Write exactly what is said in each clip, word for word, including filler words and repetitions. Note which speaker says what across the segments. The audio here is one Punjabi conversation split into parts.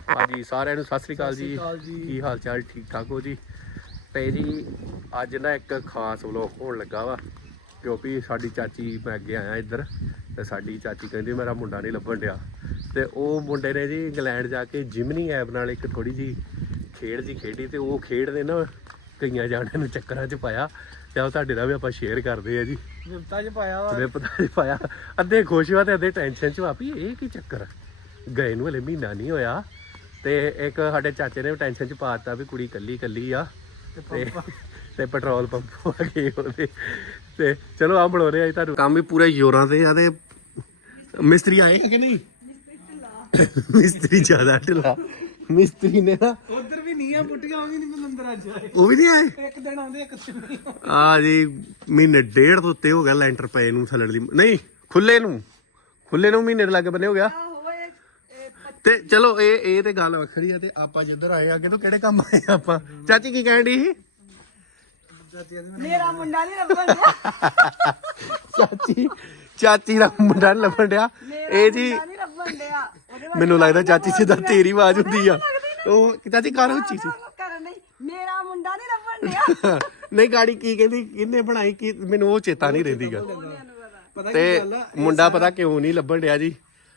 Speaker 1: ਹਾਂਜੀ ਸਾਰਿਆਂ ਨੂੰ ਸਤਿ ਸ੍ਰੀ ਅਕਾਲ ਜੀ। ਕੀ ਹਾਲ ਚਾਲ, ਠੀਕ ਠਾਕ ਹੋ ਜੀ? ਤੇ ਜੀ ਅੱਜ ਨਾ ਇੱਕ ਖਾਸ ਵਲੋਗ ਹੋਣ ਲੱਗਾ ਵਾ, ਕਿਉਂਕਿ ਸਾਡੀ ਚਾਚੀ, ਮੈਂ ਅੱਗੇ ਆਇਆ ਇੱਧਰ ਤੇ ਸਾਡੀ ਚਾਚੀ ਕਹਿੰਦੀ ਮੇਰਾ ਮੁੰਡਾ ਨਹੀਂ ਲੱਭਣ ਡਿਆ। ਤੇ ਉਹ ਮੁੰਡੇ ਨੇ ਜੀ ਇੰਗਲੈਂਡ ਜਾ ਕੇ ਜਿਮਨੀ ਐਪ ਨਾਲ ਇੱਕ ਥੋੜੀ ਜੀ ਖੇਡ ਜੀ ਖੇਡੀ, ਤੇ ਉਹ ਖੇਡ ਦੇ ਨਾ ਕਈਆਂ ਜਾਣਿਆਂ ਨੂੰ ਚੱਕਰਾਂ 'ਚ ਪਾਇਆ, ਤੇ ਉਹ ਤੁਹਾਡੇ ਨਾਲ ਵੀ ਆਪਾਂ ਸ਼ੇਅਰ ਕਰਦੇ ਆ ਜੀ।
Speaker 2: ਵਿਪਤਾ 'ਚ ਪਾਇਆ ਵਾ,
Speaker 1: ਵਿਪਤਾ 'ਚ ਪਾਇਆ। ਅੱਧੇ ਖੁਸ਼ ਵਾ ਤੇ ਅੱਧੇ ਟੈਨਸ਼ਨ 'ਚ ਵਾ ਵੀ ਇਹ ਕੀ ਚੱਕਰ, ਗਏ ਨੂੰ ਹਲੇ ਮਹੀਨਾ ਨਹੀਂ ਹੋਇਆ। ਤੇ ਇੱਕ ਸਾਡੇ ਚਾਚੇ ਨੇ ਟੈਨਸ਼ਨ 'ਚ ਪਾ ਦਿੱਤਾ ਵੀ ਕੁੜੀ ਕੱਲੀ ਕੱਲੀ ਆ ਤੇ ਤੇ ਪੈਟਰੋਲ ਪੰਪ ਆ ਗਏ ਉਹਦੇ। ਤੇ ਚਲੋ ਆ ਬਣਾਉ ਰਹੇ ਆ ਤੁਹਾਨੂੰ ਕੰਮ ਵੀ ਪੂਰੇ ਜ਼ੋਰਾਂ ਤੇ ਆ। ਤੇ ਮਿਸਤਰੀ ਆਏ ਕਿ ਨਹੀਂ? ਮਿਸਤਰੀ ਜ਼ਿਆਦਾ ਢਿੱਲਾ। ਮਿਸਤਰੀ ਨੇ ਨਾ
Speaker 2: ਉਧਰ ਵੀ ਨਹੀਂ ਆ, ਪੁੱਟੀਆਂ ਉਹ ਵੀ ਨਹੀਂ ਬਲੰਦਰ ਅੱਜ ਆਏ।
Speaker 1: ਉਹ ਵੀ ਨਹੀਂ ਆਏ
Speaker 2: ਇੱਕ ਦਿਨ ਆਉਂਦੇ ਇੱਕ ਦਿਨ ਨਹੀਂ।
Speaker 1: ਆ ਜੀ ਮਹੀਨੇ ਡੇਢ ਤੋਂ ਉੱਤੇ ਹੋ ਗਿਆ ਲੈਂਟਰ ਪਏ ਨੂੰ, ਥੱਲੜ ਦੀ ਨਹੀਂ ਖੁੱਲੇ ਨੂੰ ਖੁੱਲੇ ਨੂੰ ਮਹੀਨੇ ਦੇ ਲਾਗੇ ਬੰਨੇ ਹੋ ਗਿਆ। ਤੇ ਚਲੋ ਇਹ ਇਹ ਤੇ ਗੱਲ ਵੱਖਰੀ ਆ। ਤੇ ਆਪਾਂ ਜਿੱਧਰ ਆਏ ਅੱਗੇ ਤੋਂ ਕਿਹੜੇ ਕੰਮ ਆਏ ਆਪਾਂ? ਚਾਚੀ ਕੀ ਕਹਿਣ ਡਈ ਸੀ?
Speaker 3: ਮੇਰਾ ਮੁੰਡਾ ਨਹੀਂ ਲੱਭਣ ਡਿਆ।
Speaker 1: ਚਾਚੀ ਚਾਚੀ ਦਾ ਮੁੰਡਾ ਨੀ ਲੱਭਣ ਡਿਆ। ਇਹ ਜੀ
Speaker 3: ਨਹੀਂ ਲੱਭਣ ਡਿਆ।
Speaker 1: ਮੈਨੂੰ ਲੱਗਦਾ ਚਾਚੀ ਸਿੱਧਾ ਤੇਰੀ ਆਵਾਜ਼ ਹੁੰਦੀ ਆ। ਉਹ ਚਾਚੀ ਕਰ ਉੱਚੀ ਸੀ।
Speaker 3: ਕਰਨ ਨਹੀਂ, ਮੇਰਾ ਮੁੰਡਾ ਨਹੀਂ ਲੱਭਣ ਡਿਆ।
Speaker 1: ਨਹੀਂ ਗਾੜੀ ਕੀ ਕਹਿੰਦੀ, ਕਿਹਨੇ ਬਣਾਈ ਕੀ, ਮੈਨੂੰ ਉਹ ਚੇਤਾ ਨਹੀਂ ਰਹਿੰਦੀ ਗੱਲ।
Speaker 2: ਪਤਾ ਕੀ
Speaker 1: ਤੇ
Speaker 2: ਗੱਲ ਆ,
Speaker 1: ਮੁੰਡਾ ਪਤਾ ਕਿਉਂ ਨਹੀਂ ਲੱਭਣ ਡਿਆ ਜੀ?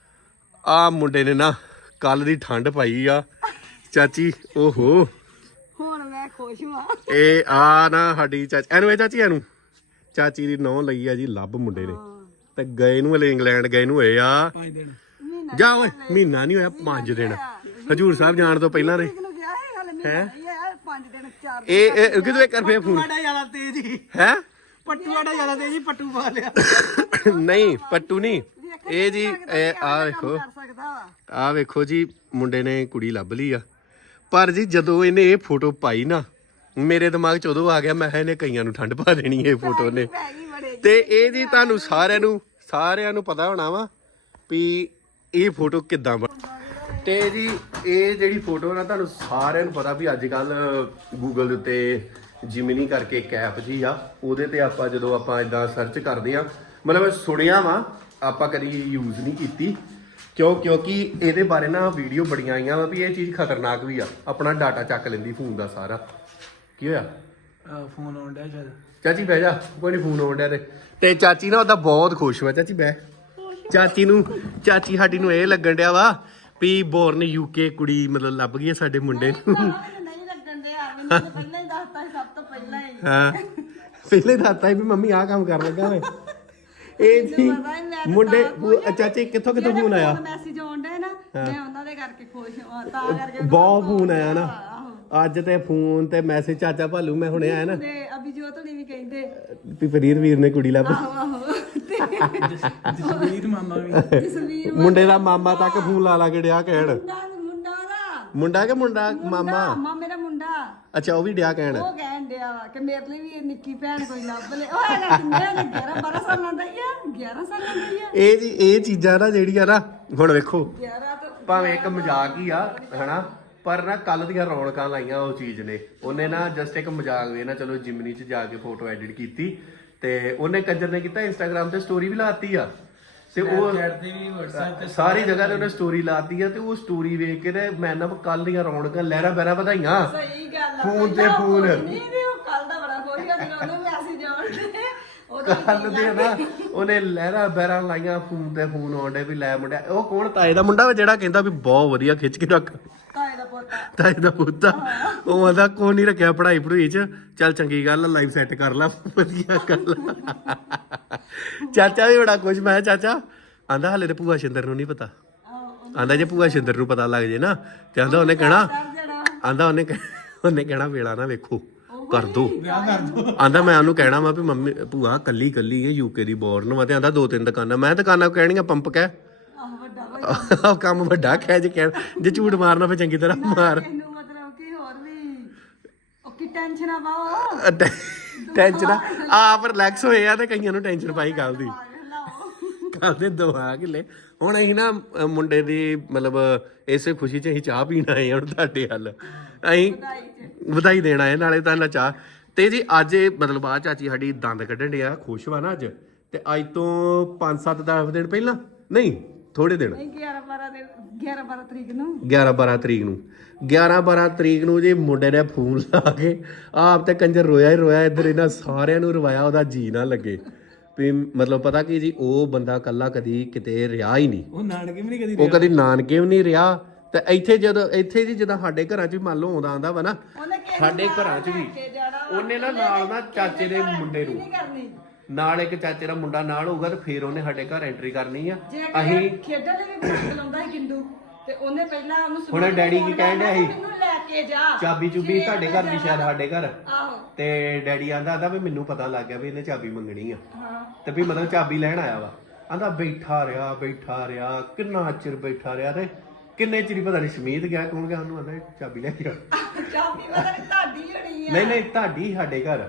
Speaker 1: ਆ ਮੁੰਡੇ ਨੇ ਨਾ ਕੱਲ ਦੀ ਠੰਡ ਪਾਈ ਆ ਚਾਚੀ। ਓਹੋ
Speaker 3: ਹੁਣ ਮੈਂ ਖੁਸ਼ ਹਾਂ।
Speaker 1: ਇਹ ਆ ਨਾ ਸਾਡੀ ਚਾਚੀ, ਐਨੂੰ ਇਹ ਚਾਚੀ ਐਨੂੰ ਚਾਚੀ ਦੀ ਨੌਂ ਲਈ ਆ ਜੀ ਲੱਭ ਮੁੰਡੇ ਨੇ। ਤੇ ਗਏ ਨੂੰ ਹਲੇ ਇੰਗਲੈਂਡ ਗਏ ਨੂੰ ਹੋਏ ਆ
Speaker 2: ਪੰਜ ਦਿਨ
Speaker 1: ਜਾ ਓਏ, ਮਹੀਨਾ ਨਹੀਂ ਹੋਇਆ, ਪੰਜ ਦਿਨ। ਹਜੂਰ ਸਾਹਿਬ ਜਾਣ ਤੋਂ ਪਹਿਲਾਂ ਦੇ
Speaker 3: ਕਿਨੂੰ ਗਿਆ ਹੈ ਹਾਲੇ ਮਹੀਨਾ ਨਹੀਂ ਹੈ, ਪੰਜ ਦਿਨ ਚਾਰ
Speaker 1: ਇਹ ਇਹ ਕਿਦੋਂ ਇੱਕ ਰੁਪਏ ਫੋਨ
Speaker 2: ਪੱਟੂਆੜਾ ਜ਼ਿਆਦਾ ਤੇਜ਼ ਹੀ,
Speaker 1: ਹੈ?
Speaker 2: ਪੱਟੂਆੜਾ ਜ਼ਿਆਦਾ ਤੇਜ਼ ਹੀ, ਪੱਟੂ ਪਾ ਲਿਆ।
Speaker 1: ਨਹੀਂ ਪੱਟੂ ਨਹੀਂ, ਇਹ ਜੀ ਇਹ ਆ ਵੇਖੋ,
Speaker 3: ਕਰ ਸਕਦਾ ਵਾ।
Speaker 1: ਆ ਵੇਖੋ ਜੀ ਮੁੰਡੇ ਨੇ ਕੁੜੀ ਲੱਭ ਲਈ ਆ। ਪਰ ਜੀ ਜਦੋਂ ਇਹਨੇ ਇਹ ਫੋਟੋ ਪਾਈ ਨਾ, ਮੇਰੇ ਦਿਮਾਗ 'ਚ ਉਦੋਂ ਆ ਗਿਆ, ਮੈਂ ਕਿਹਾ ਇਹਨੇ ਕਈਆਂ ਨੂੰ ਠੰਡ ਪਾ ਦੇਣੀ ਇਹ ਫੋਟੋ ਨੇ।
Speaker 3: ਪੈ ਗਈ ਬੜੇ
Speaker 1: ਤੇ ਇਹ ਜੀ ਤੁਹਾਨੂੰ ਸਾਰਿਆਂ ਨੂੰ ਸਾਰਿਆਂ ਨੂੰ ਪਤਾ ਹੋਣਾ ਵਾ ਵੀ ਇਹ ਫੋਟੋ ਕਿੱਦਾਂ ਬਣ। ਤੇ ਜੀ ਇਹ ਜਿਹੜੀ ਫੋਟੋ ਨਾ ਤੁਹਾਨੂੰ ਸਾਰਿਆਂ ਨੂੰ ਪਤਾ ਵੀ ਅੱਜ ਕੱਲ ਗੂਗਲ ਦੇ ਉੱਤੇ ਜਿਮਨੀ ਕਰਕੇ ਇੱਕ ਐਪ ਜੀ ਆ, ਉਹਦੇ ਤੇ ਆਪਾਂ ਜਦੋਂ ਆਪਾਂ ਇਦਾਂ ਸਰਚ ਕਰਦੇ ਆ, ਮਤਲਬ ਸੁਣਿਆ ਵਾ, ਆਪਾਂ ਕਦੀ ਯੂਜ਼ ਨਹੀਂ ਕੀਤੀ ਕਿਉਂ ਕਿਉਂਕਿ ਇਹਦੇ ਬਾਰੇ ਨਾ ਵੀਡੀਓ ਬੜੀਆਂ ਆਈਆਂ ਵਾ ਵੀ ਇਹ ਚੀਜ਼ ਖਤਰਨਾਕ ਵੀ ਆ, ਆਪਣਾ ਡਾਟਾ ਚੱਕ ਲੈਂਦੀ ਫੋਨ ਦਾ ਸਾਰਾ। ਕੀ ਹੋਇਆ?
Speaker 2: ਫੋਨ ਆਉਣ ਡਿਆ ਸ਼ਾਇਦ।
Speaker 1: ਚਾਚੀ ਬਹਿ ਜਾ, ਕੋਈ ਨਹੀਂ ਫੋਨ ਆਉਣ ਡਿਆ। ਤੇ ਤੇ ਚਾਚੀ ਨਾ ਉਹਦਾ ਬਹੁਤ ਖੁਸ਼ ਵਾ। ਚਾਚੀ ਬਹਿ। ਚਾਚੀ ਨੂੰ ਚਾਚੀ ਸਾਡੀ ਨੂੰ ਇਹ ਲੱਗਣ ਡਿਆ ਵਾ ਵੀ ਬੋਰਨ ਯੂਕੇ ਕੁੜੀ ਮਤਲਬ ਲੱਭ ਗਈ ਸਾਡੇ ਮੁੰਡੇ ਨੂੰ।
Speaker 3: ਨਹੀਂ ਲੱਗਣ ਡਿਆ, ਮੈਨੂੰ ਤਾਂ ਪਹਿਲਾਂ ਹੀ ਦੱਸਤਾ ਸੀ, ਸਭ ਤੋਂ ਪਹਿਲਾਂ ਹੀ।
Speaker 1: ਹਾਂ ਪਹਿਲੇ ਦੱਸਤਾ ਸੀ ਵੀ ਮੰਮੀ ਆਹ ਕੰਮ ਕਰ ਲੱਗਾ ਵੇ। ਇਹ ਜੀ ਮੁੰਡੇ ਚਾਚੀ ਕਿੱਥੋਂ ਕਿੱਥੋਂ ਫੋਨ ਆਇਆ?
Speaker 3: ਮੈਸੇਜ ਆਉਂਦੇ ਨਾ, ਮੈਂ ਉਹਨਾਂ ਦੇ ਕਰਕੇ ਖੁਸ਼ ਹਾਂ, ਤਾਂ ਕਰਕੇ
Speaker 1: ਬਹੁਤ ਫੋਨ ਆਇਆ ਨਾ ਅੱਜ। ਤੇ ਫੋਨ ਤੇ ਮੈਸੇਜ ਚਾਚਾ ਭਾਲੂ ਮੈਂ ਹੁਣੇ ਆਇਆ ਨਾ
Speaker 3: ਤੇ ਅਭਿਜੋਤ ਨੇ ਵੀ ਕਹਿੰਦੇ
Speaker 1: ਵੀ ਫਰੀਦ ਵੀਰ ਨੇ ਕੁੜੀ ਲੱਭ।
Speaker 3: ਆਹੋ ਆਹੋ। ਤੇ
Speaker 2: ਜਸਵੀਰ ਮਾਮਾ ਵੀ,
Speaker 3: ਜਸਵੀਰ
Speaker 1: ਮੁੰਡੇ ਦਾ ਮਾਮਾ ਤੱਕ ਫੋਨ ਲਾ ਲਾ ਕੇ ਡਿਆ ਕਹਿਣ।
Speaker 3: ਮੁੰਡਾ ਮੁੰਡਾ ਦਾ
Speaker 1: ਮੁੰਡਾ ਕਿ ਮੁੰਡਾ ਮਾਮਾ?
Speaker 3: ਮਾਮੇ ਦਾ ਮੁੰਡਾ।
Speaker 1: ਅੱਛਾ ਉਹ ਵੀ ਡਿਆ ਕਹਿਣ।
Speaker 3: ਉਹ ਕਹਿਣ ਡਿਆ ਵਾ ਕਿ ਮੇਰੇ ਲਈ ਵੀ ਇਹ ਨਿੱਕੀ ਭੈਣ ਕੋਈ ਲੱਭ ਲੈ। ਉਹ ਹੈਗਾ ਕਿੰਨੇ ਨੇ, ਗਿਆਰਾਂ ਬਾਰਾਂ ਸਾਲਾਂ ਦਾ ਹੀ ਆ, ਗਿਆਰਾਂ ਸਾਲਾਂ ਦਾ ਹੀ ਆ।
Speaker 1: ਇਹ ਜੀ ਇਹ ਚੀਜ਼ਾਂ ਨਾ ਜਿਹੜੀਆਂ ਨਾ ਹੁਣ ਵੇਖੋ,
Speaker 3: ਗਿਆਰਾਂ ਤੋਂ
Speaker 1: ਭਾਵੇਂ ਇੱਕ ਮਜ਼ਾਕ ਹੀ ਆ ਹਨਾ, ਪਰ ਨਾ ਕੱਲ ਦੀਆਂ ਰੌਣਕਾਂ ਲਾਈਆਂ ਉਹ ਚੀਜ਼ ਨੇ। ਉਹਨੇ ਨਾ ਜਸਟ ਇੱਕ ਮਜ਼ਾਕ ਵੇ ਨਾ, ਚਲੋ ਜਿਮਨੀ 'ਚ ਜਾ ਕੇ ਫੋਟੋ ਐਡਿਟ ਕੀਤੀ ਤੇ ਉਹਨੇ ਕੰਜਰ ਨੇ ਕੀਤਾ ਇੰਸਟਾਗ੍ਰਾਮ ਤੇ ਸਟੋਰੀ ਵੀ ਲਾਤੀ ਆ। ਤੇ ਉਹ
Speaker 2: ਚੈਟ ਤੇ ਵੀ, WhatsApp ਤੇ
Speaker 1: ਸਾਰੀ ਜਗ੍ਹਾ ਤੇ ਉਹਨੇ ਸਟੋਰੀ ਲਾਤੀ ਆ। ਤੇ ਉਹ ਸਟੋਰੀ ਵੇਖ ਕੇ ਤੇ ਮੈਂ ਨਾ ਕੱਲ ਦੀਆਂ ਰੌਣਕਾਂ ਲਹਿਰਾ ਬਹਿਰਾ ਵਧਾਈਆਂ।
Speaker 3: ਸਹੀ ਗੱਲ ਆ।
Speaker 1: ਫੋਨ ਤੇ
Speaker 3: ਪਹਿਲਾਂ
Speaker 1: ਫੋਨ।
Speaker 3: ਨਹੀਂ ਨਹੀਂ ਉਹ ਕੱਲ ਦਾ ਬੜਾ ਖੁਸ਼ ਆ ਜਦੋਂ ਉਹਨੂੰ ਮੈਸੇਜ ਆਉਂਦੇ। ਉਹਦੇ
Speaker 1: ਕੱਲ ਦੇ ਨਾ ਉਹਨੇ ਲਹਿਰਾ ਬਹਿਰਾ ਲਾਈਆਂ, ਫੋਨ ਤੇ ਫੋਨ ਆਉਂਦੇ ਵੀ ਲੈ ਮੁੰਡਿਆ। ਉਹ ਕੌਣ? ਤਾਏ ਦਾ ਮੁੰਡਾ ਵਾ ਜਿਹੜਾ ਕਹਿੰਦਾ ਵੀ ਬਹੁਤ ਵਧੀਆ ਖਿੱਚ ਕੇ ਰੱਖ।
Speaker 3: ਤਾਏ ਦਾ ਪੁੱਤ।
Speaker 1: ਤਾਏ ਦਾ ਪੁੱਤ। ਉਹ ਆਂਦਾ ਕੋਈ ਨਹੀਂ ਰੱਖਿਆ ਪੜ੍ਹਾਈ ਪੜੂਈ 'ਚ, ਚੱਲ ਚੰਗੀ ਗੱਲ, ਲਾਈਫ ਸੈੱਟ ਕਰ ਲਾ, ਵਧੀਆ ਗੱਲ। ਚਾਚਾ ਵੀ ਬੜਾ ਕੁਝ। ਮੈਂ ਚਾਚਾ ਆਂਦਾ ਹਲੇ ਤੇ ਭੂਆ ਸ਼ਿੰਦਰ ਨੂੰ ਨਹੀਂ ਪਤਾ। ਆਂਦਾ ਜੇ ਭੂਆ ਸ਼ਿੰਦਰ ਨੂੰ ਪਤਾ ਲੱਗ ਜੇ ਨਾ ਤੇ ਆਂਦਾ ਉਹਨੇ ਕਹਿਣਾ, ਆਂਦਾ ਉਹਨੇ ਉਹਨੇ ਕਹਿਣਾ ਵੇਲਾ ਨਾ ਵੇਖੋ, ਕਰ ਦੋ
Speaker 2: ਵਿਆਹ ਕਰ ਦੋ।
Speaker 1: ਆਂਦਾ ਮੈਂ ਉਹਨੂੰ ਕਹਿਣਾ ਵਾ ਵੀ ਮੰਮੀ ਭੂਆ ਕੱਲੀ ਕੱਲੀ ਹੈ, ਯੂਕੇ ਦੀ ਬੋਰਨ ਵਾ। ਤੇ ਆਂਦਾ ਦੋ ਤਿੰਨ ਦੁਕਾਨਾਂ। ਮੈਂ ਦੁਕਾਨਾਂ ਕਹਿਣੀਆਂ ਪੰਪ ਕਹਿ,
Speaker 3: ਆਹ ਵੱਡਾ
Speaker 1: ਉਹ ਕੰਮ ਵੱਡਾ ਕਹਿ ਜੇ ਕਹਿਣ। ਜੇ ਝੂਠ ਮਾਰਨਾ ਫੇ ਚੰਗੀ ਤਰ੍ਹਾਂ ਮਾਰ।
Speaker 3: ਇਹਨੂੰ ਮਤਲਬ ਕਿ ਹੋਰ ਵੀ ਉਹ ਕੀ ਟੈਨਸ਼ਨ ਆ ਪਾਓ।
Speaker 1: ਟੈਨਸ਼ਨ ਆਪ ਰਿਲੈਕਸ ਹੋਏ ਆ ਤੇ ਕਈਆਂ ਨੂੰ ਟੈਨਸ਼ਨ ਪਾਈ ਕੱਲ ਦੀ। ਕੱਲ ਦੇ ਦੋ ਕਿੱਲੇ। ਹੁਣ ਅਸੀਂ ਨਾ ਮੁੰਡੇ ਦੀ ਮਤਲਬ ਇਸੇ ਖੁਸ਼ੀ 'ਚ ਅਸੀਂ ਚਾਹ ਪੀਣ ਆਏ ਹੁਣ ਤੁਹਾਡੇ ਹੱਲ। ਅਸੀਂ ਵਧਾਈ ਦੇਣ ਆਏ ਨਾਲੇ ਤਾਂ ਚਾਹ। ਤੇ ਜੀ ਅੱਜ ਮਤਲਬ ਆ ਚਾਚੀ ਸਾਡੀ ਦੰਦ ਕੱਢਣ ਡਿਆ, ਖੁਸ਼ ਵਾ ਨਾ ਅੱਜ। ਤੇ ਅੱਜ ਤੋਂ ਪੰਜ ਸੱਤ ਦਸ ਦਿਨ ਪਹਿਲਾਂ, ਨਹੀਂ ਥੋੜੇ ਦਿਨ
Speaker 3: ਨਹੀਂ ਗਿਆਰਾਂ ਬਾਰਾਂ ਦੇ ਗਿਆਰਾਂ ਬਾਰਾਂ ਤਰੀਕ ਨੂੰ
Speaker 1: ਗਿਆਰਾਂ ਬਾਰਾਂ ਤਰੀਕ ਨੂੰ ਗਿਆਰਾਂ ਬਾਰਾਂ ਤਰੀਕ ਨੂੰ ਜੀ ਮੁੰਡੇ ਨੇ ਫੋਨ ਲਾ ਕੇ ਆਪ ਤੇ ਕੰਜਰ ਰੋਇਆ ਹੀ ਰੋਇਆ, ਇੱਧਰ ਇਹਨਾਂ ਸਾਰਿਆਂ ਨੂੰ ਰਵਾਇਆ, ਉਹਦਾ ਜੀ ਨਾ ਲੱਗੇ ਵੀ ਮਤਲਬ ਪਤਾ ਕੀ ਜੀ, ਉਹ ਬੰਦਾ ਕੱਲਾ ਕਦੀ ਕਿਤੇ ਰਿਹਾ ਹੀ ਨਹੀਂ,
Speaker 2: ਉਹ ਨਾਨਕੇ ਵੀ ਨਹੀਂ ਕਦੀ
Speaker 1: ਉਹ ਕਦੀ ਨਾਨਕੇ ਵੀ ਨਹੀਂ ਰਿਹਾ। ਤੇ ਇੱਥੇ ਜਦੋਂ ਇੱਥੇ ਜੀ ਜਦੋਂ ਸਾਡੇ ਘਰਾਂ 'ਚ ਵੀ ਮੰਨ ਲਓ ਆਉਂਦਾ ਆਂਦਾ ਵਾ ਨਾ,
Speaker 3: ਉਹਨੇ ਕਿਸੇ
Speaker 1: ਸਾਡੇ
Speaker 3: ਨੂੰ
Speaker 1: ਘਰਾਂ 'ਚ ਵੀ
Speaker 3: ਲੈ ਕੇ ਜਾਣਾ ਵਾ,
Speaker 1: ਉਹਨੇ ਨਾ ਨਾਲ ਨਾ ਚਾਚੇ ਦੇ ਮੁੰਡੇ ਨੂੰ
Speaker 3: ਨਹੀਂ ਕਰਨੀ।
Speaker 1: ਨਾਲ ਇੱਕ ਚਾਚੇ ਦਾ ਮੁੰਡਾ ਨਾਲ ਹੋਊਗਾ ਤੇ ਫਿਰ ਉਹਨੇ ਸਾਡੇ ਘਰ ਐਂਟਰੀ ਕਰਨੀ ਆ।
Speaker 3: ਜੇ
Speaker 1: ਅਸੀਂ
Speaker 3: ਖੇਡਣ ਲਈ ਵੀ ਬੁਲਾਉਂਦਾ ਸੀ ਗਿੰਦੂ, ਤੇ ਉਹਨੇ ਪਹਿਲਾਂ ਉਹਨੂੰ
Speaker 1: ਹੁਣ ਡੈਡੀ ਕੀ ਕਹਿਣ ਡਿਆ ਸੀ?
Speaker 3: ਮੈਨੂੰ ਲੈ ਕੇ ਜਾ,
Speaker 1: ਚਾਬੀ ਚੁਬੀ ਤੁਹਾਡੇ ਘਰ ਦੀ ਸ਼ਾਇਦ ਸਾਡੇ ਘਰ,
Speaker 3: ਆਹੋ
Speaker 1: ਤੇ ਡੈਡੀ ਆਂਦਾ ਆਂਦਾ ਵੀ ਮੈਨੂੰ ਪਤਾ ਲੱਗ ਗਿਆ ਵੀ ਇਹਨੇ ਚਾਬੀ ਮੰਗਣੀ ਆ,
Speaker 3: ਹਾਂ
Speaker 1: ਤੇ ਵੀ ਮਤਲਬ ਚਾਬੀ ਲੈਣ ਆਇਆ ਵਾ। ਆਂਦਾ ਬੈਠਾ ਰਿਹਾ ਬੈਠਾ ਰਿਹਾ ਕਿੰਨਾ ਚਿਰ ਬੈਠਾ ਰਿਹਾ, ਤੇ ਕਿੰਨੇ ਚਿਰ ਪਤਾ ਨਹੀਂ ਸ਼ਮੀਤ ਗਿਆ ਕੌਣ ਗਿਆ, ਉਹਨੂੰ ਆਂਦਾ ਚਾਬੀ ਲੈ ਕੇ ਆ।
Speaker 3: ਚਾਬੀ ਪਤਾ ਨਹੀਂ ਤੁਹਾਡੀ ਹੋਣੀ ਆ,
Speaker 1: ਨਹੀਂ ਨਹੀਂ ਤੁਹਾਡੀ ਸਾਡੇ ਘਰ।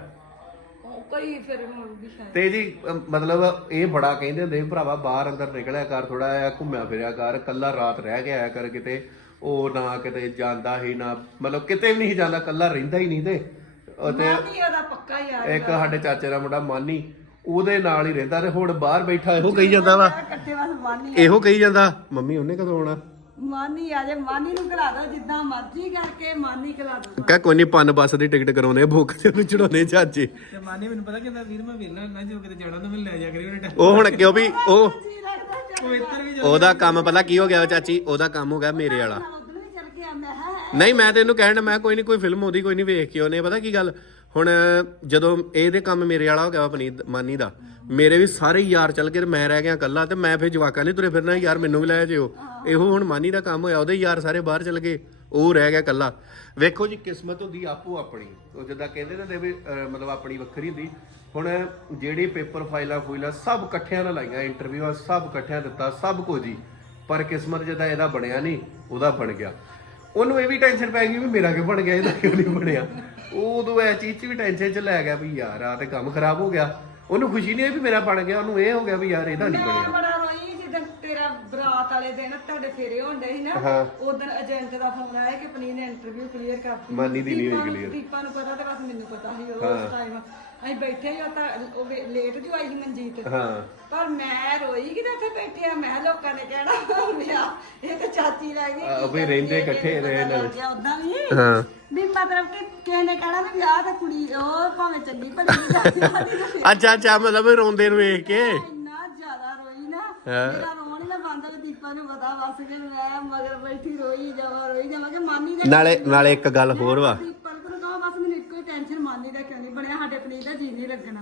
Speaker 3: ਉਹ ਕੋਈ ਫਿਰ ਹੁਣ ਵੀ ਸ਼ਾਇਦ
Speaker 1: ਤੇ ਜੀ ਅਮ ਮਤਲਬ ਇਹ ਬੜਾ ਕਹਿੰਦੇ ਹੁੰਦੇ ਸੀ ਭਰਾਵਾ ਬਾਹਰ ਅੰਦਰ ਨਿਕਲਿਆ ਕਰ, ਥੋੜਾ ਜਿਹਾ ਘੁੰਮਿਆ ਫਿਰਿਆ ਕਰ, ਕੱਲਾ ਰਾਤ ਰਹਿ ਕੇ ਆਇਆ ਕਰ ਕਿਤੇ। ਉਹ ਨਾ ਕਿਤੇ ਜਾਂਦਾ ਹੀ ਨਾ, ਮਤਲਬ ਕਿਤੇ ਵੀ ਨਹੀਂ ਜਾਂਦਾ, ਕੱਲਾ ਰਹਿੰਦਾ ਹੀ ਨਹੀਂ। ਤੇ ਉਹ ਤੇ
Speaker 3: ਮਾਨੀ ਉਹਦਾ ਪੱਕਾ ਹੀ ਆ
Speaker 1: ਇੱਕ ਸਾਡੇ ਚਾਚੇ ਦਾ ਮੁੰਡਾ ਮਾਨੀ, ਉਹਦੇ ਨਾਲ ਹੀ ਰਹਿੰਦਾ, ਤੇ ਹੁਣ ਬਾਹਰ ਬੈਠਾ ਇਹੋ ਕਹੀ ਜਾਂਦਾ ਵਾ,
Speaker 3: ਇਕੱਠੇ ਬਸ ਮਾਨੀ
Speaker 1: ਇਹੋ ਕਹੀ ਜਾਂਦਾ ਮੰਮੀ ਉਹਨੇ ਕਦੋਂ ਆਉਣਾ।
Speaker 3: ਮਾਨੀ ਆ ਜੇ ਮਾਨੀ ਨੂੰ ਖਿਲਾ ਦੋ, ਜਿੱਦਾਂ ਮਰਜ਼ੀ ਕਰਕੇ ਮਾਨੀ ਖਿਲਾ ਦੋ।
Speaker 1: ਕਹ ਕੋਈ ਨਹੀਂ ਪੰਨ ਬੱਸ ਦੀ ਟਿਕਟ ਕਰਾਉਣੇ ਭੁੱਖ ਤੇ ਉਹਨੂੰ ਚੜਾਉਣੇ ਚਾਚੇ।
Speaker 2: ਤੇ ਮਾਨੇ ਮੈਨੂੰ ਪਤਾ ਕਿੰਦਾ ਵੀਰ ਮੈਂ ਵੇਲਾ ਨਾ ਜੋ ਕਿਤੇ ਜਾਣਾ ਤਾਂ ਮੈਨੂੰ ਲੈ ਜਾ ਕਰੀ ਉਹਨੇ
Speaker 1: ਉਹ ਹੁਣ ਕਿਉਂ ਵੀ ਉਹ
Speaker 3: ਜੀ ਲੱਗਦਾ ਚੱਲ
Speaker 2: ਪਵਿੱਤਰ ਵੀ
Speaker 1: ਉਹਦਾ ਕੰਮ ਪਤਾ ਕੀ ਹੋ ਗਿਆ ਵਾ ਚਾਚੀ, ਉਹਦਾ ਕੰਮ ਹੋ ਗਿਆ ਮੇਰੇ ਵਾਲਾ।
Speaker 3: ਉਧਰ ਵੀ ਚੱਲ ਗਿਆ, ਮੈਂ ਹੈ
Speaker 1: ਨਹੀਂ ਮੈਂ ਤੇ ਇਹਨੂੰ ਕਹਿਣ ਮੈਂ ਕੋਈ ਨਹੀਂ ਕੋਈ ਫਿਲਮ ਆਉਂਦੀ ਕੋਈ ਨਹੀਂ ਵੇਖ ਕੇ ਉਹਨੇ ਪਤਾ ਕੀ ਗੱਲ। ਹੁਣ ਜਦੋਂ ਇਹਦੇ ਕੰਮ ਮੇਰੇ ਵਾਲਾ ਹੋ ਗਿਆ ਪਨੀਰ ਮਾਨੀ ਦਾ, ਮੇਰੇ ਵੀ ਸਾਰੇ ਯਾਰ ਚੱਲ ਗਏ ਤੇ ਮੈਂ ਰਹਿ ਗਿਆ ਇਕੱਲਾ, ਤੇ ਮੈਂ ਫਿਰ ਜਵਾਕਾਂ ਨੇ ਤੁਰੇ ਫਿਰਨਾ ਯਾਰ ਮੈਨੂੰ ਵੀ ਲੈ ਜਿਓ। ਇਹੋ ਹੁਣ ਮਾਨੀ ਦਾ ਕੰਮ ਹੋਇਆ, ਉਹਦੇ ਯਾਰ ਸਾਰੇ ਬਾਹਰ ਚੱਲ ਗਏ, ਉਹ ਰਹਿ ਗਿਆ ਇਕੱਲਾ। ਵੇਖੋ ਜੀ ਕਿਸਮਤ ਹੁੰਦੀ ਆਪੋ ਆਪਣੀ, ਉਹ ਜਿੱਦਾਂ ਕਹਿੰਦੇ ਨੇ ਵੀ ਮਤਲਬ ਆਪਣੀ ਵੱਖਰੀ ਹੁੰਦੀ। ਹੁਣ ਜਿਹੜੀ ਪੇਪਰ ਫਾਈਲਾਂ ਫੂਈਲਾਂ ਸਭ ਇਕੱਠਿਆਂ ਨਾਲ ਲਾਈਆਂ, ਇੰਟਰਵਿਊਆਂ ਸਭ ਇਕੱਠਿਆਂ ਦਿੱਤਾ ਸਭ ਕੁਝ ਹੀ, ਪਰ ਕਿਸਮਤ ਜਿੱਦਾਂ ਇਹਦਾ ਬਣਿਆ ਨਹੀਂ ਉਹਦਾ ਬਣ ਗਿਆ। ਉਹਨੂੰ ਇਹ ਵੀ ਟੈਨਸ਼ਨ ਪੈ ਗਈ ਵੀ ਮੇਰਾ ਕਿਉਂ ਬਣ ਗਿਆ, ਇਹਦਾ ਕਿਉਂ ਨਹੀਂ ਬਣਿਆ। ਉਹ ਉਦੋਂ ਇਹ ਚੀਜ਼ 'ਚ ਵੀ ਟੈਨਸ਼ਨ 'ਚ ਲੈ ਗਿਆ ਵੀ ਯਾਰ ਆ ਤੇ ਕੰਮ ਖਰਾਬ ਹੋ ਗਿਆ। ਉਹਨੂੰ ਖੁਸ਼ੀ ਨਹੀਂ ਵੀ ਮੇਰਾ ਬਣ ਗਿਆ, ਉਹਨੂੰ ਇਹ ਹੋ ਗਿਆ ਵੀ ਯਾਰ ਇਹਦਾ ਨਹੀਂ
Speaker 3: ਮੈਂ
Speaker 1: ਬਣਿਆ।
Speaker 3: ਬੜਾ ਰੋਈ ਜਿੱਦਣ ਤੇਰਾ ਬਰਾਤ ਵਾਲੇ ਦਿਨ ਤੁਹਾਡੇ ਫੇਰੇ ਹੁੰਦੇ ਸੀ ਨਾ,
Speaker 1: ਹਾਂ।
Speaker 3: ਉਦੋਂ ਏਜੰਟ ਦਾ ਫੋਨ ਆਇਆ ਕਿ ਪਨੀਰ ਨੇ ਇੰਟਰਵਿਊ ਕਲੀਅਰ ਕਰਤੀ।
Speaker 1: ਮਾਨੀ ਦੀ ਨਹੀਂ ਹੋਈ
Speaker 3: ਦੀਪਾ ਨੂੰ-
Speaker 1: clear।
Speaker 3: ਦੀਪਾ ਨੂੰ ਪਤਾ ਤੇ ਬਸ ਮੈਨੂੰ ਪਤਾ ਸੀ ਉਹ ਉਸ ਟਾਈਮ ਅਸੀਂ ਬੈਠੇ ਹੀ, ਉਹ ਤਾਂ ਉਹ ਵੇ- ਲੇਟ ਜੋ ਆਈ ਸੀ ਮਨਜੀਤ,
Speaker 1: ਹਾਂ
Speaker 3: ਪਰ ਮੈਂ ਰੋਈ ਕਿ ਉੱਥੇ ਬੈਠੇ ਆ, ਮੈਂ ਕਿਹਾ ਲੋਕਾਂ ਨੇ ਕਹਿਣਾ ਵਿਆਹ ਇਹ ਤਾਂ ਚਾਚੀ ਲੈ ਗਈ
Speaker 1: ਆਹ ਵੀ ਰਹਿੰਦੇ ਇਕੱਠੇ ਰਹੇ ਨਾਲ।
Speaker 3: ਉਦਾਂ ਵੀ
Speaker 1: ਹਾਂ
Speaker 3: ਵੀ ਮਤਲਬ ਕਿ ਕਿਸੇ ਨੇ ਕਹਿਣਾ ਵੀ ਵਿਆਹ ਤਾਂ ਕੁੜੀ ਉਹ ਭਾਵੇਂ ਚੰਗੀ ਭਲੀ ਨਹੀਂ ਜਾਂਦੀ ਜਾਂਦੀ ਤੇ ਫਿਰ
Speaker 1: ਅੱਛਾ ਅੱਛਾ ਮਤਲਬ ਰੋਂਦੇ ਨੂੰ ਵੇਖ ਕੇ
Speaker 3: ਇੰਨਾ ਜ਼ਿਆਦਾ ਰੋਈ ਨਾ, ਮੇਰਾ ਰੋਣ ਹੀ ਨਾ ਬੰਦ ਹੋ ਗਿਆ। ਦੀਪਾ ਨੂੰ ਪਤਾ ਵਸ ਕੇ ਮੈਂ ਮਗਰ ਬੈਠੀ ਰੋਈ ਜਾਵਾਂ ਰੋਈ ਜਾਵਾਂ ਕਿ ਮਾਨੀ ਦਾ
Speaker 1: ਨਾਲੇ ਨਾਲੇ ਇੱਕ ਗੱਲ ਹੋਰ ਵਾ,
Speaker 3: ਦੀਪਾ ਨੂੰ ਕਹਾਂ ਬਸ ਮੈਨੂੰ ਇੱਕੋ ਹੀ ਟੈਨਸ਼ਨ, ਮਾਨੀ ਦਾ ਕਿਉਂ ਨਹੀਂ ਬਣਿਆ, ਸਾਡੇ ਪਨੀਰ ਦਾ ਜੀ ਨਹੀਂ ਲੱਗਣਾ।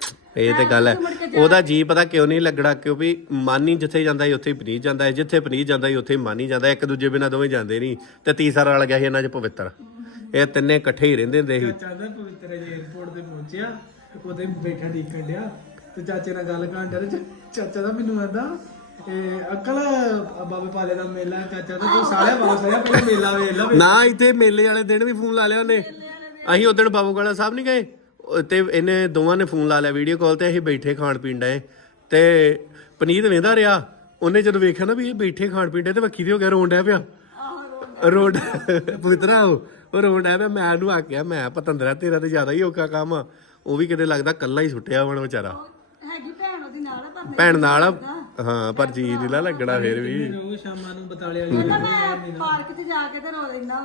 Speaker 1: ਇਹ ਤੇ ਗੱਲ ਹੈ। ਉਹਦਾ ਜੀ ਪਤਾ ਕਿਉਂ ਨਹੀਂ ਲੱਗਣਾ, ਕਿਉਂਕਿ ਮਾਨੀ ਜਿੱਥੇ ਜਾਂਦਾ ਸੀ ਉੱਥੇ ਹੀ ਪਨੀਰ ਜਾਂਦਾ ਹੈ, ਜਿੱਥੇ ਪਨੀਰ ਜਾਂਦਾ ਸੀ ਉੱਥੇ ਹੀ ਮਾਨੀ ਜਾਂਦਾ, ਇੱਕ ਦੂਜੇ ਬਿਨਾਂ ਦੋਵੇਂ ਜਾਂਦੇ ਨਹੀਂ। ਤੇ ਤੀਸਰਾ ਰਲ ਗਿਆ ਸੀ ਇਹਨਾਂ 'ਚ ਪਵਿੱਤਰ, ਇਹ ਤਿੰਨੇ ਇਕੱਠੇ ਹੀ ਰਹਿੰਦੇ ਹੁੰਦੇ ਸੀ।
Speaker 2: ਚਾਚਾ ਦਾ ਪਵਿੱਤਰ ਜੀ 에어ਪੋਰਟ ਤੇ ਪਹੁੰਚਿਆ, ਉਹਦੇ ਬੈਠਾ ਡੀਕਣ ਡਿਆ ਤੇ ਚਾਚੇ ਨਾਲ ਗੱਲ ਕਰਨ ਡਿਆ, ਤੇ ਚਾ- ਚਾਚਾ ਦਾ ਮੈਨੂੰ ਆਂਦਾ ਇਹ ਅਕਲ ਬਾਬੇ ਪਾਲੇ ਦਾ ਮੇਲਾ, ਚਾਚਾ ਦਾ ਤੂੰ ਸਾਲਿਆ ਵਾਪਸ ਆਇਆ, ਪਹਿਲਾਂ ਮੇਲਾ ਵੇਖ ਲਾ।
Speaker 1: ਨਾ ਇੱਥੇ ਮੇਲੇ ਵਾਲੇ ਦਿਨ ਵੀ ਫੋਨ ਲਾ ਲਿਆ ਉਹਨੇ। ਅਸੀਂ ਉਦੋਂ ਬਾਬੂ ਕਾਲਾ ਸਾਹਿਬ ਨਹੀਂ ਗਏ, ਉਹ ਤੇ ਇਹਨੇ ਦੋਵਾਂ ਨੇ ਫੋਨ ਲਾ ਲਿਆ ਵੀਡੀਓ ਕਾਲ ਤੇ, ਅਸੀਂ ਬੈਠੇ ਖਾਣ ਪੀਣ ਡਏ ਤੇ ਪਨੀਤ ਵੇਂਦਾ ਰਿਹਾ। ਉਹਨੇ ਜਦੋਂ ਵੇਖਿਆ ਨਾ ਵੀ ਇਹ ਬੈਠੇ ਖਾਣ ਪੀਣ ਡਏ ਤੇ ਵੱਖੀ ਦੇ ਹੋ ਗਿਆ, ਰੋਣ ਡਿਆ ਪਿਆ ਰੋਡ ਪਵਿੱਤਰਾ ਉਹ ਉਹ ਰੋਣ ਡਿਆ ਪਿਆ। ਮੈਂ ਉਹਨੂੰ ਆਖਿਆ ਮੈਂ ਪਤੰਦਰਾ ਤੇਰਾ ਤੇ ਜ਼ਿਆਦਾ ਹੀ ਔਖਾ ਕੰਮ ਆ, ਉਹ ਵੀ ਕਿਤੇ ਲੱਗਦਾ ਕੱਲਾ ਹੀ ਸੁੱਟਿਆ ਹੁਣ ਵਿਚਾਰਾ।
Speaker 3: ਹੈਗੀ ਭੈਣ ਉਹਦੀ ਨਾਲ ਆ, ਪਰ ਨਹੀਂ
Speaker 1: ਭੈਣ ਨਾਲ ਆ, ਹਾਂ ਪਰ ਜੀ ਨਹੀਂ ਲਾ ਲੱਗਣਾ ਫਿਰ ਵੀ।
Speaker 2: ਉਹ ਸ਼ਾਮਾਂ ਨੂੰ ਬਤਾਲਿਆ
Speaker 3: ਕਹਿੰਦਾ ਮੈਂ ਪਾਰਕ 'ਚ ਜਾ ਕੇ ਤੇ ਰੋ ਲੈਂਦਾ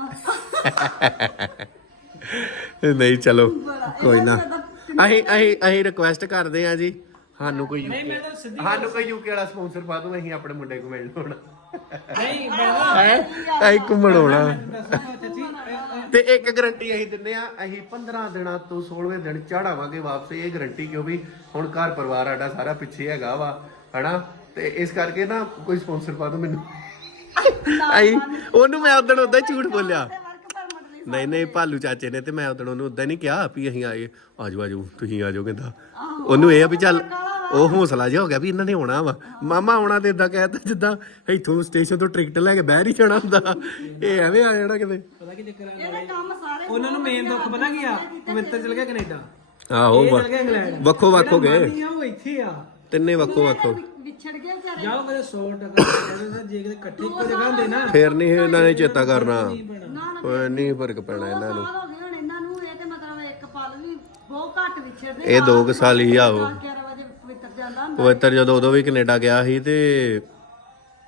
Speaker 3: ਵਾ।
Speaker 1: ਨਹੀਂ ਚਲੋ
Speaker 3: ਬੜਾ
Speaker 1: ਕੋਈ ਨਾ, ਅਸੀਂ ਅਸੀਂ ਅਸੀਂ ਰਿਕੁਐਸਟ ਕਰਦੇ ਆ ਜੀ, ਸਾਨੂੰ ਕੋਈ
Speaker 2: ਨਹੀਂ ਮੈਂ ਤਾਂ ਸਿੱਧੀ
Speaker 1: ਸਾਨੂੰ ਕੋਈ ਯੂਕੇ ਵਾਲਾ ਸਪਾਂਸਰ ਪਾ ਦੋ, ਅਸੀਂ ਆਪਣੇ ਮੁੰਡੇ ਨੂੰ ਮਿਲਣ ਹੋਣਾ
Speaker 2: ਨਹੀਂ ਮੈਂ ਨਾ
Speaker 1: ਹੈ, ਅਸੀਂ ਘੁੰਮਣ ਆਉਣਾ।
Speaker 2: ਦੱਸਣਾ ਚਾਚੀ ਇਹ- ਇਹ-
Speaker 1: ਤੇ ਇੱਕ ਗਾਰੰਟੀ ਅਸੀਂ ਦਿੰਦੇ ਆ, ਅਸੀਂ ਪੰਦਰਾਂ ਦਿਨਾਂ ਤੋਂ ਸੋਲਵੇਂ ਦਿਨ ਚੜਾਵਾਂਗੇ ਵਾਪਸ, ਇਹ ਗਾਰੰਟੀ ਕਿਉਂ ਵੀ ਹੁਣ ਘਰ ਪਰਿਵਾਰ ਸਾਡਾ ਸਾਰਾ ਪਿੱਛੇ ਹੈਗਾ ਵਾ ਹਨਾ, ਤੇ ਇਸ ਕਰਕੇ ਨਾ ਕੋਈ ਸਪਾਂਸਰ ਪਾ ਦੋ ਮੈਨੂੰ। ਅਸੀਂ ਉਹਨੂੰ ਮੈਂ ਉਦੋਂ ਉਦਾਂ ਹੀ ਝੂਠ ਬੋਲਿਆ,
Speaker 3: ਵਰਕ ਪਰਮਿਟ ਲਈ
Speaker 1: ਨਹੀਂ ਨਹੀਂ ਭਾਲੂ ਚਾਚੇ ਨੇ, ਤੇ ਮੈਂ ਉਦੋਂ ਉਹਨੂੰ ਉਦਾਂ ਨਹੀਂ ਕਿਹਾ ਵੀ ਅਸੀਂ ਆਏ ਆਜੋ ਆਜੋ ਤੁਸੀਂ ਆਜੋ ਕਹਿੰਦਾ। ਉਹਨੂੰ ਇਹ ਆ ਵੀ ਚੱਲ ਉਹ ਹੌਸਲਾ ਜਿਹਾ ਹੋ ਗਿਆ ਵੀ ਇਹਨਾਂ ਨੇ ਆਉਣਾ ਵਾ, ਮਾਮਾ ਆਉਣਾ ਤੇ ਇਦਾਂ ਕਹਿਤਾ ਜਿੱਦਾਂ ਇੱਥੋਂ ਸਟੇਸ਼ਨ ਤੋਂ ਟਿਕਟ ਲੈ ਕੇ ਬਾਹਰ ਹੀ ਜਾਣਾ ਹੁੰਦਾ, ਇਹ ਐਵੇਂ ਆ ਜਾਣਾ ਕਿਤੇ।
Speaker 2: ਪਤਾ ਕੀ ਚੱਕਰ ਆ,
Speaker 3: ਇਹਦੇ ਕੰਮ ਸਾਰੇ
Speaker 2: ਉਹਨਾਂ ਨੂੰ ਮੇਨ ਦੁੱਖ ਪਤਾ ਕੀ ਆ, ਪਵਿੱਤਰ ਚਲ ਗਿਆ ਕੈਨੇਡਾ,
Speaker 1: ਆਹੋ
Speaker 2: ਇਹ ਚਲ ਗਿਆ ਇੰਗਲੈਂਡ,
Speaker 1: ਵੱਖੋ ਵੱਖ ਹੋ ਗਏ,
Speaker 2: ਮਾਨੀ ਆ ਉਹ ਇੱਥੇ ਆ।
Speaker 1: ਤਿੰਨੇ ਵੱਖੋ ਵੱਖੋ।
Speaker 3: ਵਿਛੜ ਗਏ ਵਿਚਾਰੇ।
Speaker 2: ਜਾਓ ਕਦੇ ਸੌ ਟਕਾ ਜੇ ਕਿਤੇ ਇਕੱਠੇ ਇੱਕੋ ਜਗ੍ਹਾ ਹੁੰਦੇ ਨਾ
Speaker 1: ਫੇਰ ਨਹੀਂ ਇਹਨਾਂ ਨੇ ਚੇਤਾ ਕਰਨਾ,
Speaker 3: ਨਾ ਨਾ
Speaker 1: ਕੋਈ ਨਹੀਂ ਫਰਕ ਪੈਣਾ ਇਹਨਾਂ ਨੂੰ।
Speaker 3: ਸਾਲ ਹੋ ਗਏ ਹੁਣ ਇਹਨਾਂ ਨੂੰ, ਇਹ ਤੇ ਮਤਲਬ ਇੱਕ ਪਲ ਵੀ ਬਹੁਤ ਘੱਟ ਵਿਛੜਦੇ।
Speaker 1: ਇਹ ਦੋ ਕੁ ਸਾਲ ਹੀ ਆ ਉਹ।
Speaker 3: ਗਿਆਰਾਂ ਵਜੇ ਪਵਿੱਤਰ ਜਾਂਦਾ ਹੁੰਦਾ।
Speaker 1: ਪਵਿੱਤਰ ਜਦੋਂ ਉਦੋਂ ਵੀ ਕੈਨੇਡਾ ਗਿਆ ਸੀ ਤੇ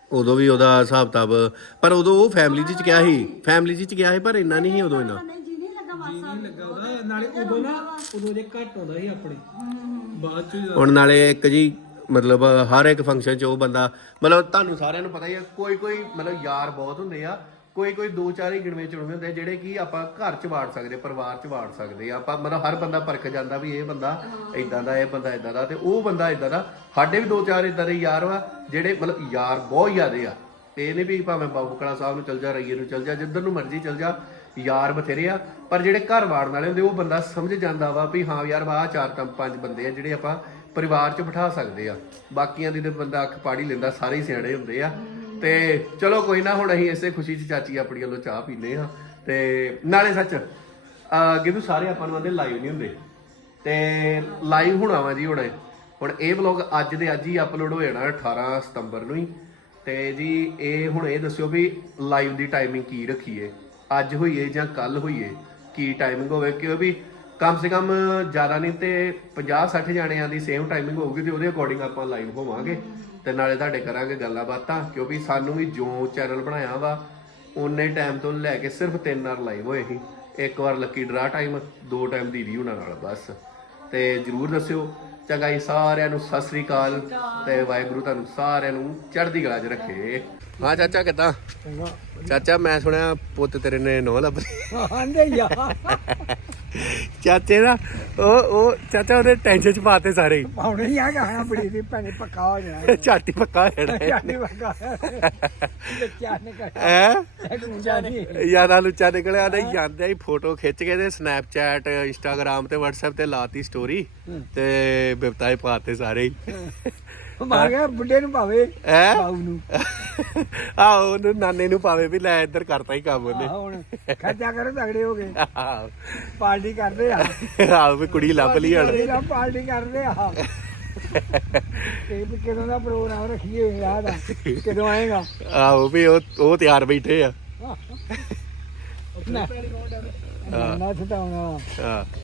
Speaker 1: ਉਦੋਂ ਵੀ ਉਹਦਾ ਹਿਸਾਬ ਕਿਤਾਬ, ਪਰ ਉਦੋਂ ਉਹ ਫੈਮਿਲੀ 'ਚ ਗਿਆ ਸੀ, ਫੈਮਿਲੀ 'ਚ ਗਿਆ ਸੀ, ਪਰ ਇੰਨਾ ਨਹੀਂ ਸੀ ਉਦੋਂ ਇੰਨਾ।
Speaker 3: ਨਹੀਂ ਜੀ ਨਹੀਂ ਲੱਗਾ ਮਾਸਾ
Speaker 2: ਨਹੀਂ ਲੱਗਾ ਉਹਦਾ, ਨਾਲੇ ਉਦੋਂ ਨਾ ਉਦੋਂ ਜੇ ਘੱਟ ਆਉਂਦਾ ਸੀ ਆਪਣੇ, ਬਾਅਦ ਚ
Speaker 1: ਹੁਣ ਨਾਲੇ ਇੱਕ ਜੀ ਮਤਲਬ ਹਰ ਇੱਕ ਫੰਕਸ਼ਨ 'ਚ ਉਹ ਬੰਦਾ, ਮਤਲਬ ਤੁਹਾਨੂੰ ਸਾਰਿਆਂ ਨੂੰ ਪਤਾ ਹੀ ਆ, ਕੋਈ ਕੋਈ ਮਤਲਬ ਯਾਰ ਬਹੁਤ ਹੁੰਦੇ ਆ, ਕੋਈ ਕੋਈ ਦੋ ਚਾਰ ਹੀ ਗਿਣਵੇਂ ਚੁਣਵੇਂ ਹੁੰਦੇ ਆ ਜਿਹੜੇ ਕਿ ਆਪਾਂ ਘਰ 'ਚ ਵਾੜ ਸਕਦੇ, ਪਰਿਵਾਰ 'ਚ ਵਾੜ ਸਕਦੇ ਆ ਆਪਾਂ, ਮਤਲਬ ਹਰ ਬੰਦਾ ਪਰਖ ਜਾਂਦਾ ਵੀ ਇਹ ਬੰਦਾ ਇਦਾਂ ਦਾ, ਇਹ ਬੰਦਾ ਇਦਾਂ ਦਾ, ਤੇ ਉਹ ਬੰਦਾ ਇਦਾਂ ਦਾ। ਸਾਡੇ ਵੀ ਦੋ ਚਾਰ ਇਦਾਂ ਦੇ ਯਾਰ ਵਾ ਜਿਹੜੇ ਮਤਲਬ ਯਾਰ ਬਹੁਤ ਜ਼ਿਆਦੇ ਆ, ਇਹ ਨਹੀਂ ਵੀ ਭਾਵੇਂ ਬਾਬੂ ਕਲਾ ਸਾਹਿਬ ਨੂੰ ਚਲ ਜਾ, ਰਈਏ ਨੂੰ ਚਲ ਜਾ, ਜਿੱਧਰ ਨੂੰ ਮਰਜ਼ੀ ਚਲ ਜਾ, ਯਾਰ ਬਥੇਰੇ ਆ। ਪਰ ਜਿਹੜੇ ਘਰ ਵਾੜਨ ਵਾਲੇ ਹੁੰਦੇ ਉਹ ਬੰਦਾ ਸਮਝ ਜਾਂਦਾ ਵਾ ਵੀ ਹਾਂ ਯਾਰ ਆਹ ਚਾਰ ਤਾਂ ਪੰਜ ਬੰਦੇ ਆ ਜਿਹੜੇ ਆਪਾਂ ਪਰਿਵਾਰ 'ਚ ਬਿਠਾ ਸਕਦੇ ਆ, ਬਾਕੀਆਂ ਦੀ ਤੇ ਬੰਦਾ ਅੱਖ ਪਾੜ ਹੀ ਲੈਂਦਾ, ਸਾਰੇ ਹੀ ਸਿਆਣੇ ਹੁੰਦੇ ਆ। ਤੇ ਚਲੋ ਕੋਈ ਨਾ, ਹੁਣ ਅਸੀਂ ਇਸੇ ਖੁਸ਼ੀ 'ਚ ਚਾਚੀ ਆਪਣੀ ਵੱਲੋਂ ਚਾਹ ਪੀਂਦੇ ਹਾਂ। ਤੇ ਨਾਲੇ ਸੱਚ ਗਿੱਧੂ ਸਾਰੇ ਆਪਾਂ ਨੂੰ ਆਂਦੇ ਲਾਈਵ ਨਹੀਂ ਹੁੰਦੇ, ਤੇ ਲਾਈਵ ਹੋਣਾ ਵਾ ਜੀ ਹੁਣ। ਹੁਣ ਇਹ ਵਲੌਗ ਅੱਜ ਦੇ ਅੱਜ ਹੀ ਅਪਲੋਡ ਹੋ ਜਾਣਾ ਅਠਾਰਾਂ ਸਤੰਬਰ ਨੂੰ ਹੀ। ਤੇ ਜੀ ਇਹ ਹੁਣ ਇਹ ਦੱਸਿਓ ਵੀ ਲਾਈਵ ਦੀ ਟਾਈਮਿੰਗ ਕੀ ਰੱਖੀਏ, ਅੱਜ ਹੋਈਏ ਜਾਂ ਕੱਲ ਹੋਈਏ, ਕੀ ਟਾਈਮਿੰਗ ਹੋਵੇ, ਕਿਉਂ ਵੀ ਕਮ ਸੇ ਕਮ ਜ਼ਿਆਦਾ ਨਹੀਂ ਤੇ ਪੰਜਾਹ ਸੱਠ ਜਾਣਿਆਂ ਦੀ ਸੇਮ ਟਾਈਮਿੰਗ ਹੋਊਗੀ, ਤੇ ਉਹਦੇ ਅਕੋਰਡਿੰਗ ਆਪਾਂ ਲਾਈਵ ਹੋਵਾਂਗੇ ਤੇ ਨਾਲੇ ਤੁਹਾਡੇ ਕਰਾਂਗੇ ਗੱਲਾਂ ਬਾਤਾਂ। ਕਿਉਂਕਿ ਸਾਨੂੰ ਵੀ ਜੋ ਚੈਨਲ ਬਣਾਇਆ ਵਾ ਉਨੇ ਟਾਈਮ ਤੋਂ ਲੈ ਕੇ ਸਿਰਫ ਤਿੰਨ ਵਾਰ ਲਾਈਵ ਹੋਏ ਸੀ, ਇੱਕ ਵਾਰ ਲੱਕੀ ਡਰਾ ਟਾਈਮ, ਦੋ ਟਾਈਮ ਦੀਦੀ ਹੁਣਾਂ ਨਾਲ ਬਸ। ਤੇ ਜਰੂਰ ਦੱਸਿਓ। ਚੰਗਾ ਜੀ, ਸਾਰਿਆਂ ਨੂੰ ਸਤਿ ਸ੍ਰੀ ਅਕਾਲ, ਤੇ ਵਾਹਿਗੁਰੂ ਤੁਹਾਨੂੰ ਸਾਰਿਆਂ ਨੂੰ ਚੜ੍ਹਦੀ ਕਲਾ 'ਚ ਰੱਖੇ। ਹਾਂ ਚਾਚਾ ਕਿੱਦਾਂ? ਚਾਚਾ ਮੈਂ ਸੁਣਿਆ ਪੁੱਤ ਤੇਰੇ ਨੇ ਨੋ ਲੱਭ ਲਈ।
Speaker 2: ਆਂਦੇ ਯਾਰ
Speaker 1: ਚਾਚੇ ਦਾ ਉਹ ਉਹ ਚਾਚਾ ਉਹਦੇ ਟੈਨਸ਼ਨ 'ਚ ਪਾਤੇ ਸਾਰੇ,
Speaker 2: ਪਾਉਣੇ ਹੀ ਆ ਗਾਣਾ ਬੜੀ ਦੀ ਭੈਣੇ ਪੱਕਾ ਹੋ ਜਾਣਾ,
Speaker 1: ਝਾਟੀ ਪੱਕਾ ਹੋ ਜਾਣਾ
Speaker 2: ਚਾਹਨੇ ਪੱਕਾ ਬੱਚਾ ਨੇ ਕਰ
Speaker 1: ਹੈ।
Speaker 2: ਲੂੰਜਾ ਨਹੀਂ
Speaker 1: ਯਾਰਾ ਲੁੱਚਾ ਨਿਕਲਿਆ ਨਹੀਂ ਜਾਂਦੇ ਹੀ ਫੋਟੋ ਖਿੱਚ ਕੇ ਤੇ ਸਨੈਪਚੈਟ ਇੰਸਟਾਗ੍ਰਾਮ ਤੇ WhatsApp ਤੇ ਲਾਤੀ ਸਟੋਰੀ, ਤੇ ਬਿਪਤਾਏ ਪਾਤੇ ਸਾਰੇ ਹੀ।
Speaker 2: ਮਾਰ ਗਿਆ ਬੁੱਢੇ ਨੂੰ ਭਾਵੇ
Speaker 1: ਹੈ
Speaker 2: ਬਾਊ ਨੂੰ,
Speaker 1: ਆਹੋ ਉਹਨੂੰ ਨਾਨੇ ਨੂੰ ਪਾਵੇ ਵੀ ਲੈ ਇੱਧਰ ਕਰਤਾ ਹੀ ਕੰਮ ਉਹਨੇ।
Speaker 2: ਹੁਣ ਖਰਚਾ ਕਰੋ ਤਗੜੇ ਹੋ ਗਏ, ਪਾਰਟੀ ਕਰਦੇ ਆ,
Speaker 1: ਆਹੋ ਵੀ ਕੁੜੀ ਲੱਭ ਲਈ ਹੁਣ।
Speaker 2: ਪਾਰਟੀ ਕਰਦੇ ਆ। ਤੇ ਕਿਦੋਂ ਦਾ ਪ੍ਰੋਗਰਾਮ ਰੱਖੀਏ ਵਿਆਹ ਦਾ, ਕਦੋਂ ਆਏਗਾ?
Speaker 1: ਆਹੋ ਵੀ ਉਹ ਉਹ ਤਿਆਰ ਬੈਠੇ ਆ।
Speaker 2: ਨਾ ਨਾ ਸਤਾਉਣਾ।
Speaker 1: ਹਾਂ